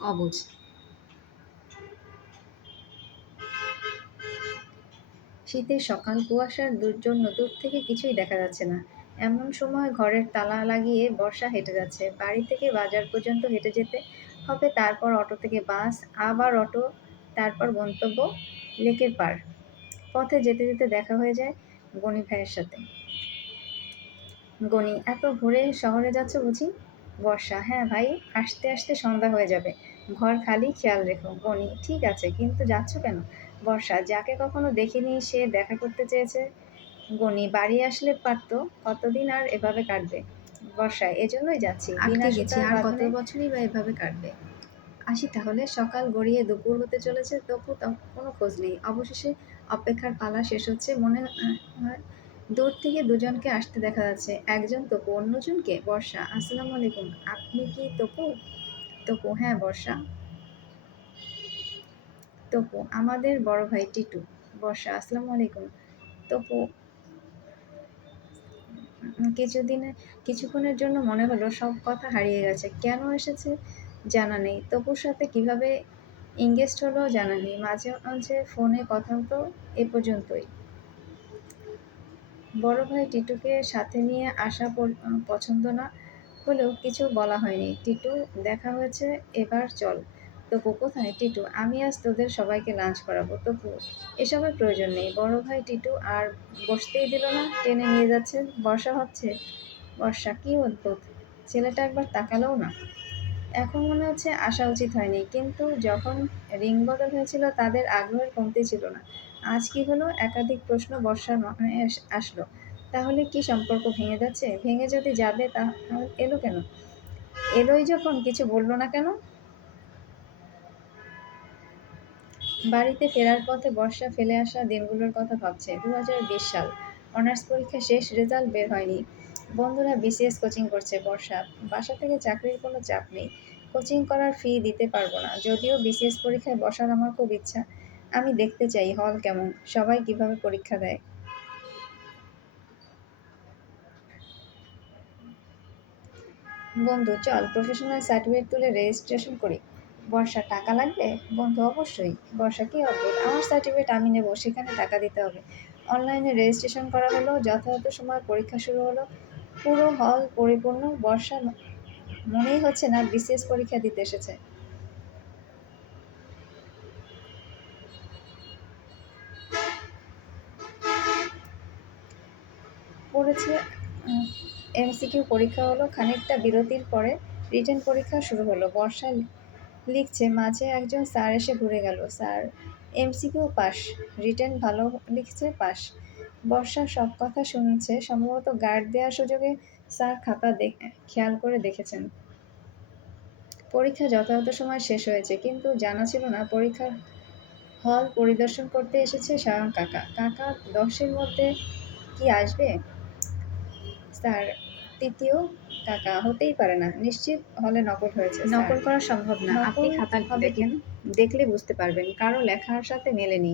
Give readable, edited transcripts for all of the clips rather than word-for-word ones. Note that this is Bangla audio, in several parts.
অবুঝ। শীতের সকাল, কুয়াশার জন্য দূর থেকে কিছুই দেখা যাচ্ছে না। এমন সময় ঘরের তালা লাগিয়ে বর্ষা হেঁটে যাচ্ছে। বাড়ি থেকে বাজার পর্যন্ত হেঁটে যেতে হবে, তারপর অটো থেকে বাস, আবার অটো, তারপর গন্তব্য লেকের পাড়। পথে যেতে যেতে দেখা হয়ে যায় গনি ভাইয়ের সাথে। গনি: এত ভোরে শহরে যাচ্ছ বুঝি? বর্ষা: হ্যাঁ ভাই, আসতে আসতে সন্ধ্যা হয়ে যাবে। ঘর খালি, খেয়াল রেখো। গনি: ঠিক আছে, কিন্তু যাচ্ছ কেন? বর্ষা: যাকে কখনো দেখিনি সে দেখা করতে চেয়েছে। গনি: বাড়ি আসলে পারতো, কতদিন আর এভাবে কাটবে? বর্ষা: এজন্যই যাচ্ছি, বিনা গেছি, আর কত বছরই বা এভাবে কাটবে। আসি তাহলে। সকাল গড়িয়ে দুপুর হতে চলেছে, তবু কোনো খোঁজ নেই। অবশেষে অপেক্ষার পালা শেষ হচ্ছে। মনে হয় দূর থেকে দুজনকে আসতে দেখা যাচ্ছে। একজন তপু, অন্যজনকে? বর্ষা: আসসালামু আলাইকুম, আপনি কি তপু? তপু: হ্যাঁ। বর্ষা: তপু: আমাদের বড় ভাই টিটু। বর্ষা: আসসালামু আলাইকুম। তপু: কিছুক্ষণের জন্য মনে হলো সব কথা হারিয়ে গেছে। কেন এসেছে জানা নেই, তপুর সাথে কিভাবে ইংগেজড হলো জানা নেই। মাঝে মাঝে ফোনে কথা হতো, এ পর্যন্তই। বড় ভাই টিটুকে সাথে নিয়ে আসা পছন্দ না হলেও কিছু বলা হয়নি। টিটু: দেখা হয়েছে, এবার চল। তপু: কোথায়? টিটু: আমি আজ তোদের সবাইকে লাঞ্চ করাবো। তপু: এসবের প্রয়োজন নেই। বড় ভাই টিটু আর বসতেই দিল না, টেনে নিয়ে যাচ্ছে। বর্ষা ভাবছে, বর্ষা কি অদ্ভুত, ছেলেটা একবার তাকালোও না। এখন মনে হচ্ছে আসা উচিত হয়নি, কিন্তু যখন রিং বদল হয়েছিল তাদের আগ্রহের কমতি ছিল না। আজ কি হলো? একাধিক প্রশ্ন বর্ষার মনে আসলো। তাহলে কি সম্পর্ক ভেঙে যাচ্ছে? ভেঙে যদি যাবে তাহলে এলো কেন? এলোই যখন, কিছু বললো না কেন? বাড়িতে ফেরার পথে বর্ষা ফেলে আসা দিনগুলোর কথা ভাবছে। 2020 সাল, অনার্স পরীক্ষা শেষ, রেজাল্ট বের হয়নি। বন্ধুরা বিসিএস কোচিং করছে। বর্ষা: বাসা থেকে চাকরির কোনো চাপ নেই, কোচিং করার ফি দিতে পারবো না। যদিও বিসিএস পরীক্ষায় বসার আমার খুব ইচ্ছা। আমি দেখতে চাই হল কেমন, সবাই কিভাবে পরীক্ষা দেয়। বন্ধু: চল, প্রফেশনাল সার্টিফিকেট তুলে রেজিস্ট্রেশন করি। বর্ষা: টাকা লাগবে? বন্ধু: অবশ্যই। বর্ষা: কি অদ্ভুত, আমার সার্টিফিকেট আমি নেব, সেখানে টাকা দিতে হবে? অনলাইনে রেজিস্ট্রেশন করা হলো, যথাযথ সময় পরীক্ষা শুরু হলো। পুরো হল পরিপূর্ণ। বর্ষা মনেই হচ্ছে না বিসিএস পরীক্ষা দিতে এসেছে। পড়েছে। এমসিকিউ পরীক্ষা হলো, খানিকটা বিরতির পরে রিটেন পরীক্ষা শুরু হলো। বর্ষা লিখছে, মাঝে একজন স্যার এসে ঘুরে গেল। স্যার: এমসিকিউ পাস, রিটেন ভালো লিখছে, পাস। বর্ষা সব কথা শুনছে, সম্ভবত গার্ড দেওয়ার সুযোগে স্যার খাতা খেয়াল করে দেখেছেন। পরীক্ষা যথাযথ সময় শেষ হয়েছে, কিন্তু জানা ছিল না পরীক্ষার হল পরিদর্শন করতে এসেছে স্বয়ং কাকা। কাকা 10-এর মধ্যে কি আসবে? স্যার: তৃতীয়। কাকা: হতেই পারে না, নিশ্চিত হলে নকল হয়েছে। নকল করা সম্ভব না, আপনি খাতা দেখেন, দেখলে বুঝতে পারবেন, কারো লেখার সাথে মেলেনি।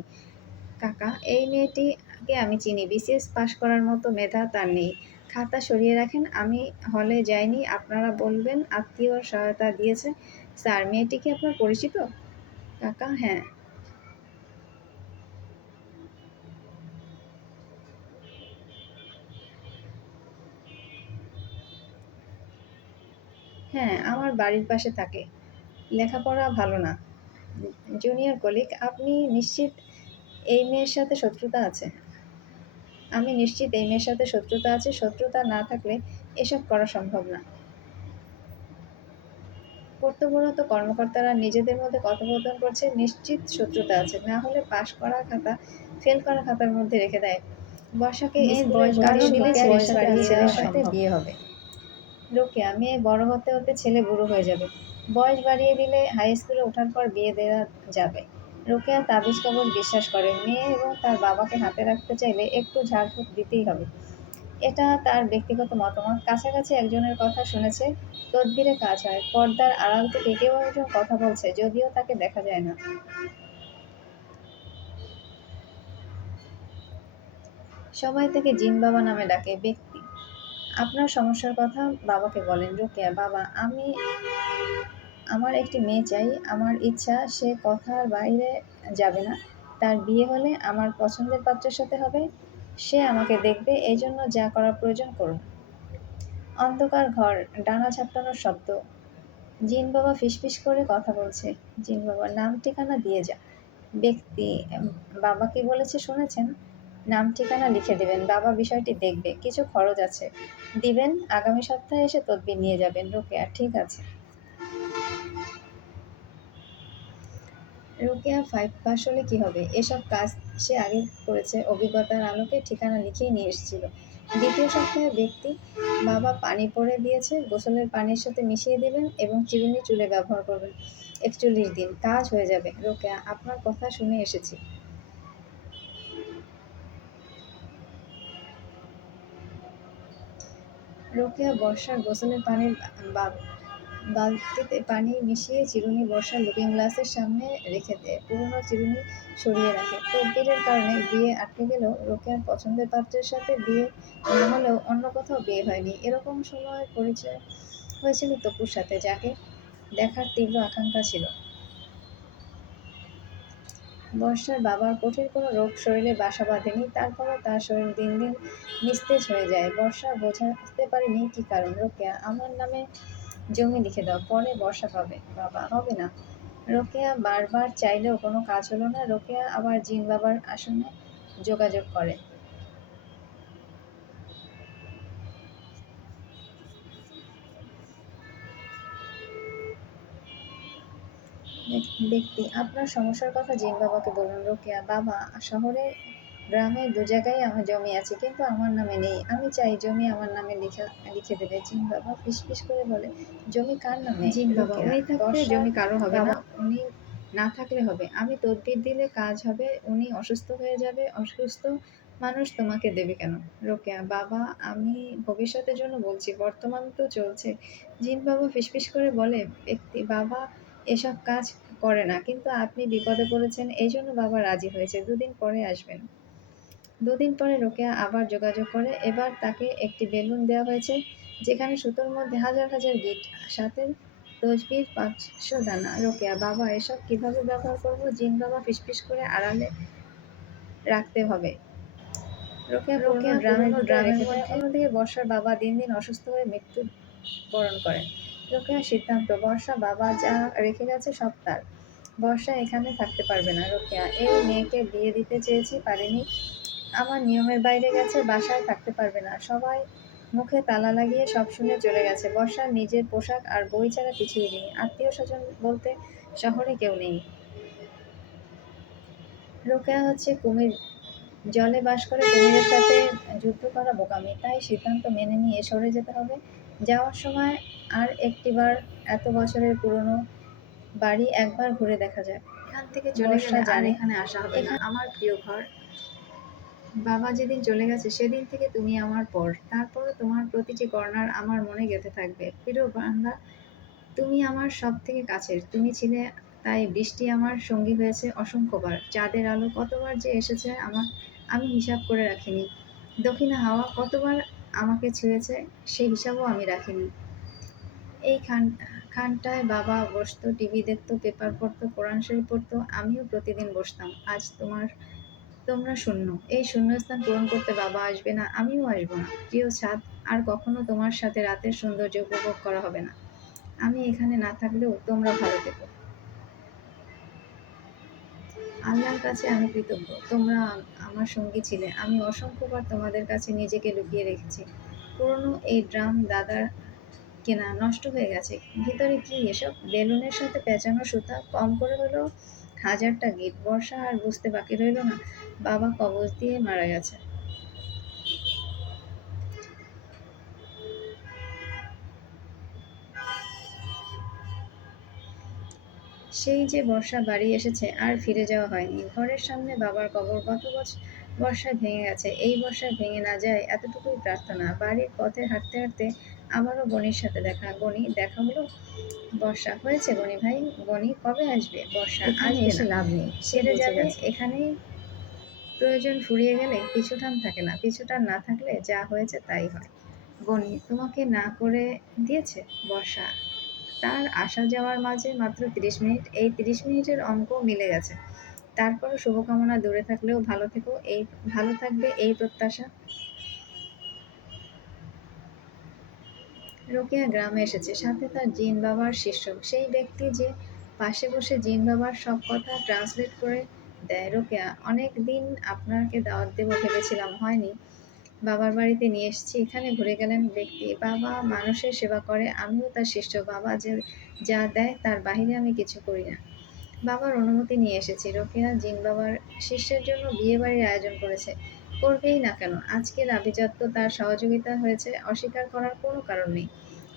কাকা: এই মেয়েটিকে আমি চিনি, বিসিএস পাশ করার মতো মেধা তার নেই। খাতা সরিয়ে রাখেন, আমি হলে যাইনি, আপনারা বলবেন আত্মীয় সহায়তা দিয়েছে। স্যার: মেয়েটি কি আপনার পরিচিত? কাকা: হ্যাঁ। হ্যাঁ, আমার বাড়ির পাশে থাকে, লেখাপড়া ভালো না। জুনিয়র কলিগ: আপনি নিশ্চিত এই মেয়ের সাথে শত্রুতা আছে? আমি নিশ্চিত এই মেয়ের সাথে শত্রুতা আছে, শত্রুতা না থাকলে এসব করা সম্ভব না। কর্তব্যরত কর্মকর্তারা নিজেদের মধ্যে কথোপকথন করছে, নিশ্চিত শত্রুতা আছে, না হলে পাশ করা খাতা ফেল করা খাতার মধ্যে রেখে দেয়। বর্ষাকে বয়স বাড়িয়ে দিলে ছেলের সাথে বিয়ে হবে। রোকেয়া: মেয়ে বড় হতে হতে ছেলে বুড়ো হয়ে যাবে, বয়স বাড়িয়ে দিলে হাই স্কুলে ওঠার পর বিয়ে দেওয়া যাবে। রোকেয়া তাবিজ কবজ বিশ্বাস করে, মেয়ে এবং তার বাবাকে হাতে রাখতে চাইলে একটু ঝাড়ফুঁক দিতেই হবে। এটা তার ব্যক্তিগত মতামত। কাছাকাছি একজনের কথা শুনেছে, তদবিরে কাজ হয়। পর্দার আড়াল থেকে কেউ একজন কথা বলছে, যদিও তাকে দেখা যায় না। সবাই তাকে জিন বাবা নামে ডাকে। ব্যক্তি: আপনার সমস্যার কথা বাবাকে বলেন। রোকেয়া: বাবা, আমার একটি মেয়ে চাই, আমার ইচ্ছা সে কথার বাইরে যাবে না। তার বিয়ে হলে আমার পছন্দের পাত্রের সাথে হবে, সে আমাকে দেখবে, এই জন্য যা করার প্রয়োজন করুন। অন্ধকার ঘর, ডানা ঝাপটানোর শব্দ। জিন বাবা ফিসফিস করে কথা বলছে। জিন বাবা, নাম ঠিকানা দিয়ে যা। ব্যক্তি, বাবা কি বলেছে শুনেছেন? নাম ঠিকানা লিখে দিবেন, বাবা বিষয়টি দেখবে, কিছু খরচ আছে, দিবেন, আগামী সপ্তাহে এসে তদবির নিয়ে যাবেন। রোকেয়া, ঠিক আছে। রোকেয়া 5 পাস হলে কি হবে? এসব কাজ সে আগে করেছে, অভিজ্ঞতার আলোকে ঠিকানা লিখেই নিয়ে এসেছিল। দ্বিতীয় সপ্তাহে ব্যক্তি, বাবা পানি পড়ে দিয়েছে, গোসলের পানির সাথে মিশিয়ে দেবেন এবং চিরুনি চুলে ব্যবহার করবেন। 41 দিন, কাজ হয়ে যাবে। রোকেয়া, আপনার কথা শুনে এসেছি। রোকেয়া বর্ষার গোসলের পানির বালতিতে পানি মিশিয়ে চিরুনি বর্ষার লুকিং গ্লাসের সামনে রেখে দেয়। পুরনো চিরুনি সরিয়ে রাখে। তদবিরের কারণে বিয়ে আটকে গেলেও রোকেয়ার পছন্দের পাত্রের সাথে বিয়ে না হলেও অন্য কোথাও বিয়ে হয়নি। এরকম সময় পরিচয় হয়েছিল তপুর সাথে, যাকে দেখার তীব্র আকাঙ্ক্ষা ছিল। বর্ষার বাবার কঠিন কোনো রোগ শরীরে বাসা বাঁধেনি, তারপরও তার শরীর দিন দিন নিস্তেজ হয়ে যায়। বর্ষা বোঝাতে পারেনি কি কারণ। রোকেয়া, আমার নামে জমি লিখে দাও, পরে বর্ষা পাবে। বাবা, হবে না। রোকেয়া বারবার চাইলেও কোনো কাজ হলো না। রোকেয়া আবার জিন বাবার আসনে যোগাযোগ করে। ব্যক্তি, আপনার সমস্যার কথা জিন বাবাকে বলুন। রোকেয়া, বাবা, শহরে গ্রামে দু জায়গায় আমার জমি আছে, কিন্তু আমার নামে নেই, আমি চাই জমি আমার নামে লিখে দেবে। জিন বাবা ফিসফিস করে বলে, জমি কার নামে? জিন বাবা, উনি থাকতে জমি কারো হবে না, উনি না থাকলে হবে। আমি তদবির দিলে কাজ হবে, উনি অসুস্থ হয়ে যাবে, অসুস্থ মানুষ তোমাকে দেবে কেন? রোকেয়া, বাবা, আমি ভবিষ্যতের জন্য বলছি, বর্তমান তো চলছে। জিন বাবা ফিসফিস করে বলে, ব্যক্তি, বাবা এসব কাজ করে না, কিন্তু আপনি বিপদে পড়েছেন, এই জন্য বাবা রাজি হয়েছে, 2 দিন পরে আসবেন। 2 দিন পরে রোকেয়া আবার যোগাযোগ করে। এবার তাকে একটি বেলুন দেওয়া হয়েছে, যেখানে সুতোর মধ্যে হাজার হাজার গিট, সাথে তসবির 500 দানা। রোকেয়া, বাবা এসব কিভাবে ব্যবহার করব? জিন বাবা ফিসফিস করে, আড়ালে রাখতে হবে। রোকেয়া পুরনো ড্রামের মধ্যে। অন্যদিকে বর্ষার বাবা দিন দিন অসুস্থ হয়ে মৃত্যু বরণ করেন। রোকেয়ার সিদ্ধান্ত, বর্ষা বাবা যা রেখে গেছে সব তার। বর্ষা এখানে থাকতে পারবে না। রোকেয়া, এই মেয়েকে বিয়ে দিতে চেয়েছি, পারিনি, আমার নিয়মের বাইরে গেছে, বাসায় থাকতে পারবে না। সবাই মুখে তালা লাগিয়ে সব শুনে চলে গেছে। বর্ষার নিজের পোশাক আর বই ছাড়া কিছুই নেই, আত্মীয় স্বজন বলতে শহরে কেউ নেই। রোকেয়া হচ্ছে কুমির, জলে বাস করে, কুমিরের সাথে যুদ্ধ করা বোকামি, তাই সিদ্ধান্ত মেনে নিয়ে সরে যেতে হবে। যাওয়ার সময় আর একটিবার এত বছরের পুরনো বাড়ি একবার ঘুরে দেখা যায়। এখান থেকে চলে গেলে আর এখানে আসা হবে না, আমার প্রিয় ঘর। বাবা যেদিন চলে গেছে সেদিন থেকে তুমি আমার পর, তারপরও তোমার প্রতিটি কর্নার আমার মনে গেঁথে থাকবে। প্রিয় বাংলা, তুমি আমার সব থেকে কাছের, তুমি ছিলে, তাই বৃষ্টি আমার সঙ্গী হয়েছে অসংখ্যবার, চাঁদের আলো কতবার যে এসেছে আমি হিসাব করে রাখিনি, দক্ষিণা হাওয়া কতবার আমাকে ছুঁয়েছে সেই হিসাবও আমি রাখিনি। এই খানটায় বাবা বসতো, টিভি দেখতো, পেপার পড়তো, কোরআন শরীফ পড়তো, আমিও প্রতিদিন বসতাম। আজ তোমরা শূন্য। এই শূন্যস্থান পূরণ করতে বাবা আসবে না, আমিও আসবো না। প্রিয় ছাদ, আর কখনো তোমার সাথে রাতের সৌন্দর্য উপভোগ করা হবে না। আমি এখানে না থাকলেও তোমরা ভালো থেকো। আল্লাহর কাছে আমি কৃতজ্ঞ, তোমরা আমার সঙ্গী ছিলে। আমি অসংখ্যবার তোমাদের কাছে নিজেকে লুকিয়ে রেখেছি। পুরনো এই ড্রাম দাদার কেনা, নষ্ট হয়ে গেছে। ভিতরে কি এসব? বেলুনের সাথে পেঁচানো সুতা, কম করে হলেও 1000টা গিট। বর্ষা আর বুঝতে বাকি রইল না, বাবা কবজ দিয়ে মারা গেছে। সেই যে বর্ষা বাড়ি এসেছে, আর ফিরে যাওয়া হয়নি। ঘরের সামনে বাবার কবর গত বর্ষায় ভেঙে গেছে, এই বর্ষায় ভেঙে না যায় এতটুকুই প্রার্থনা। বাড়ির পথে হাঁটতে হাঁটতে আবারও গনির সাথে দেখা। গনি, দেখা হলো? বর্ষা, হয়েছে গনি ভাই? গনি, কবে আসবে? বর্ষা, আসবে এসে লাভ নেই, সেরে যাবে এখানেই। প্রয়োজন ফুরিয়ে গেলে পিছুটান থাকে না, পিছুটান না থাকলে যা হয়েছে তাই হয়। গনি, তোমাকে না করে দিয়েছে? বর্ষা, তার আসা যাওয়ার মাঝে মাত্র ৩০ মিনিট, এই ৩০ মিনিটের অঙ্ক মিলে গেছে। তারপরও শুভকামনা, দূরে থাকলেও ভালো থেকো, এই ভালো থাকবে এই প্রত্যাশা। রোকেয়া গ্রামে এসেছে, সাথে তার জিন বাবার শিষ্য, সেই ব্যক্তি যে পাশে বসে জিন বাবার সব কথা ট্রান্সলেট করে দেয়। রোকেয়া, অনেক দিন আপনাকে দাওয়াত দেবো ভেবেছিলাম, হয়নি। বাবার বাড়িতে নিয়ে এসেছি, এখানে ঘুরে গেলেন ব্যক্তি। বাবা মানুষের সেবা করে, আমিও তার শিষ্য। বাবা যে যা দেয় তার বাহিরে আমি কিছু করি না। বাবার অনুমতি নিয়ে এসেছি। রোকেয়া জিন বাবার শিষ্যের জন্য বিয়ে বাড়ির আয়োজন করেছে, করবেই না কেন? আজকের আভিজাত্য তার সহযোগিতা হয়েছে, অস্বীকার করার কোনো কারণ নেই।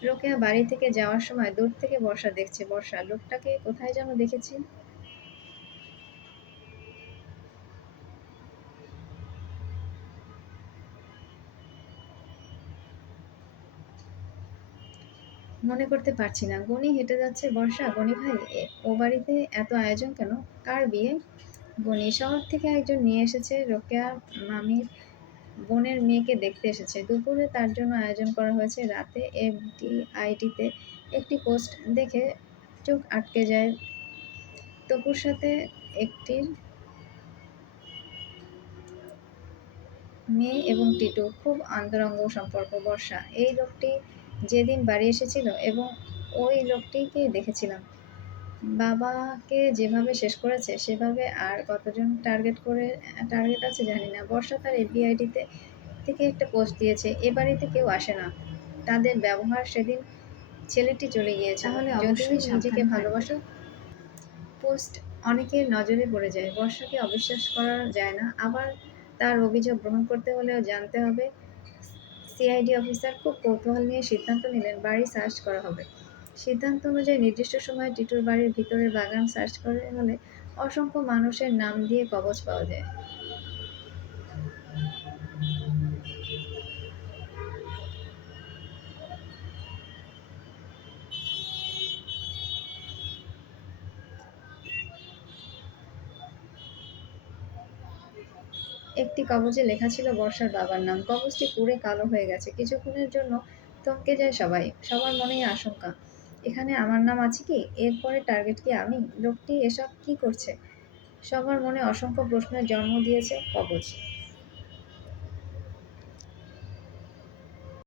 রোকেয়া বাড়ি থেকে যাওয়ার সময় দূর থেকে বর্ষা দেখছে। বর্ষা, লোকটাকে কোথায় যেন দেখেছি। মনে করতে পারছি না। গনি হেঁটে যাচ্ছে। বর্ষা, গনি ভাই, ও বাড়িতে এত আয়োজন কেন? কার বিয়ে? গনি, শহর থেকে একজন নিয়ে এসেছে। রোকেয়া মামির বোনের মেয়েকে দেখতে এসেছে। দুপুরে তার জন্য আয়োজন করা হয়েছে। রাতে এফডিআইটিতে একটি পোস্ট দেখে চোখ আটকে যায়। তপুর সাথে একটির মেয়ে এবং টিটু খুব অন্তরঙ্গ সম্পর্ক। বর্ষা, এই লোকটি যেদিন বাড়ি এসেছিল এবং ওই লোকটিকেই দেখেছিলাম। বাবাকে যেভাবে শেষ করেছে সেভাবে আর কতজন টার্গেট আছে জানি না। বর্ষা তার এফবিআইডিতে থেকে একটা পোস্ট দিয়েছে, এ বাড়িতে কেউ আসে না, তাদের ব্যবহার সেদিন ছেলেটি চলে গিয়েছে, তাহলে অবশ্যই নিজেকে ভালোবাসো। পোস্ট অনেকের নজরে পড়ে যায়। বর্ষাকে অবিশ্বাস করা যায় না, আবার তার অভিযোগ গ্রহণ করতে হলেও জানতে হবে। সিআইডি অফিসার খুব কৌতূহল নিয়ে সিদ্ধান্ত নিলেন বাড়ি সার্চ করা হবে। সিদ্ধান্ত অনুযায়ী নির্দিষ্ট সময়ে টিটুর বাড়ির ভিতরের বাগান সার্চ করে হলে অসংখ্য মানুষের নাম দিয়ে কবচ পাওয়া যায়। একটি কবচে লেখা ছিল বর্ষার বাবার নাম। কবচটি পুড়ে কালো হয়ে গেছে। কিছুক্ষণের জন্য থমকে যায় সবাই। সবার মনেই আশঙ্কা, এখানে আমার নাম আছে কি? এরপরে টার্গেট কি আমি? লোকটি এসব কি করছে? সবার মনে অসংখ্য প্রশ্নের জন্ম দিয়েছে কবচ।